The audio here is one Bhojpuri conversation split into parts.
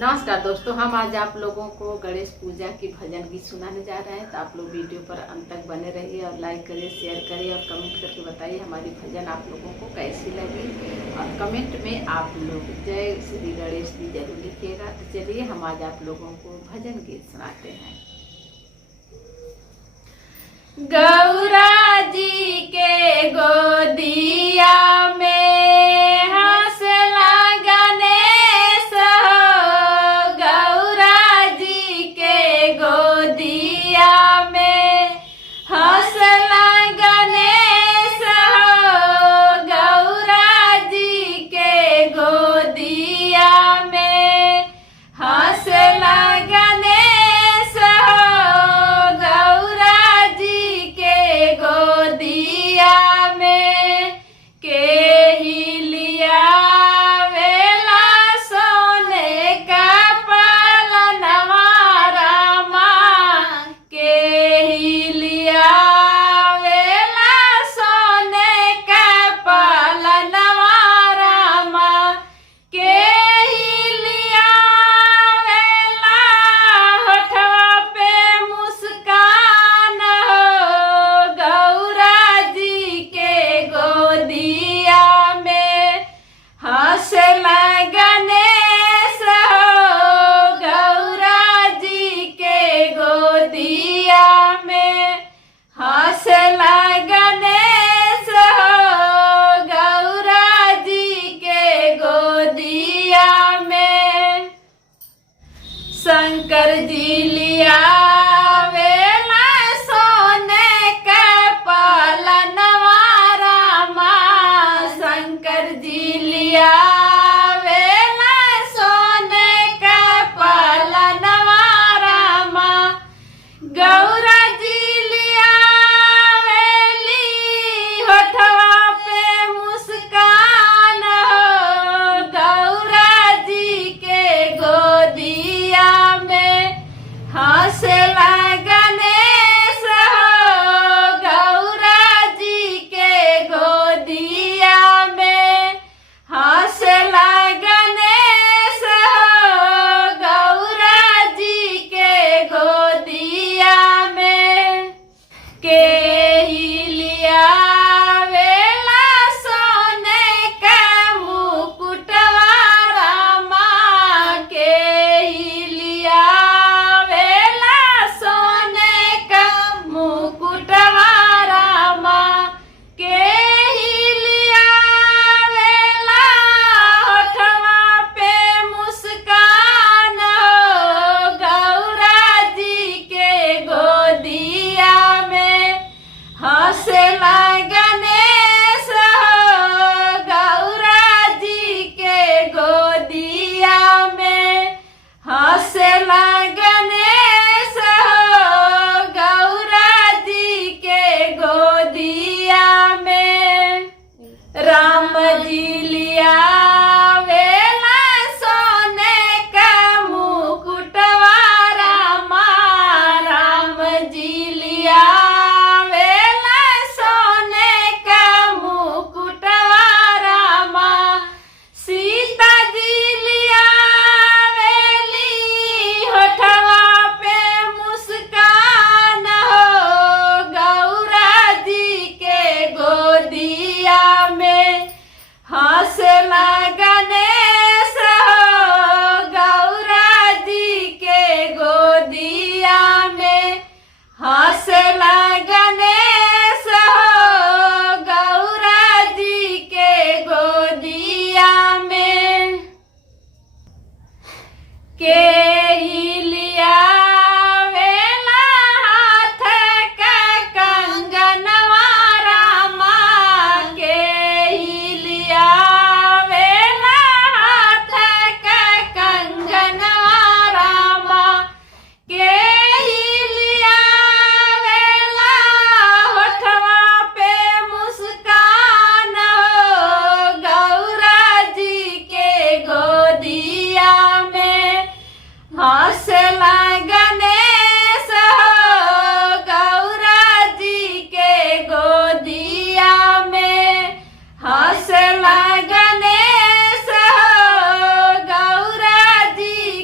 नमस्कार दोस्तों, हम आज आप लोगों को गणेश पूजा की भजन गीत सुनाने जा रहे हैं। तो आप लोग वीडियो पर अंत तक बने रहिए और लाइक करिए, शेयर करिए और कमेंट करके बताइए हमारी भजन आप लोगों को कैसी लगी। और कमेंट में आप लोग जय श्री गणेश जी जरूर लिखिएगा। तो चलिए हम आज आप लोगों को भजन गीत सुनाते हैं। गौरा जी के गोदिया में शंकर जी लिया वेला सोने का पालनवा रामा। शंकर जी लिया वेला सोने का पालनवा रामा। गौरा जी लिया वेली होठवा पे मुस्कान हो। गौरा जी के गोदिया हंसला गणेश हो। गौरा जी के गोदिया में हंसला गणेश हो। गौरा जी के गोदिया में के ही लिया वेला सोने का मुकुटवा रामा। के ही लिया गणेश हो। गौरा जी के गोदिया में हंसला गणेश हो। गौरा जी के गोदिया में राम जी लिया वेला सोने का मुकुटवा रामा। राम जी लिया हंसला गणेश हो। गौरा जी के गोदिया में हंसला गणेश हो। गौरा जी के गोदिया में के ही लिया वेला हाथ का कंगनवा रामा। के ही लिया वेला हाथ का कंगनवा रामा। के ही लिया वेला होठवा पे मुस्कान हो। गौरा जी के गोदिया में हंसला गणेश हो। गौरा जी के गोदिया में हंसला गणेश हो। गौरा जी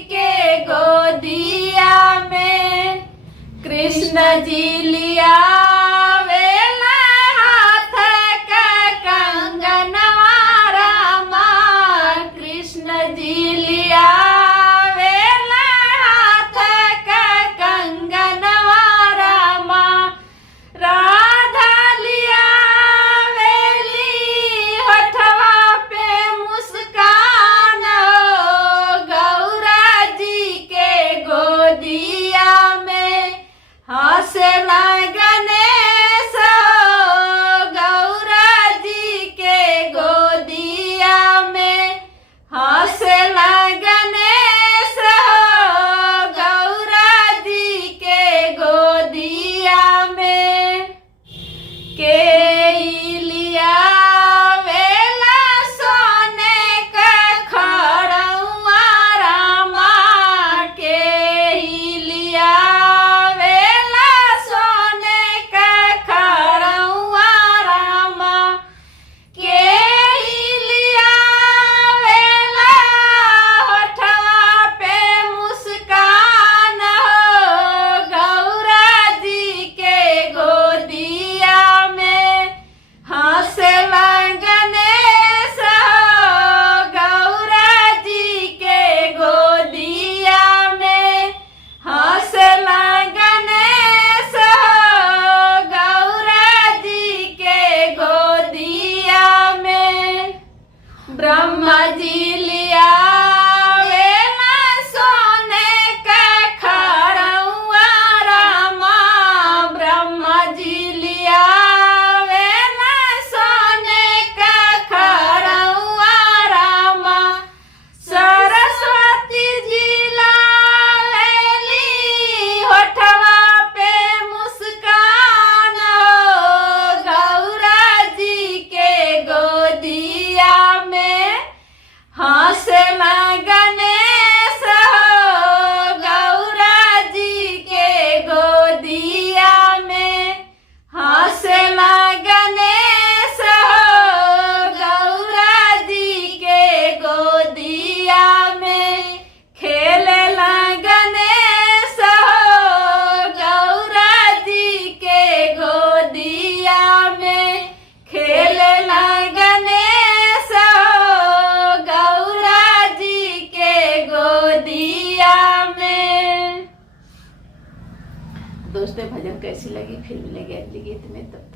कैसी लगी फिर मिलेंगे अगले गीत में, तब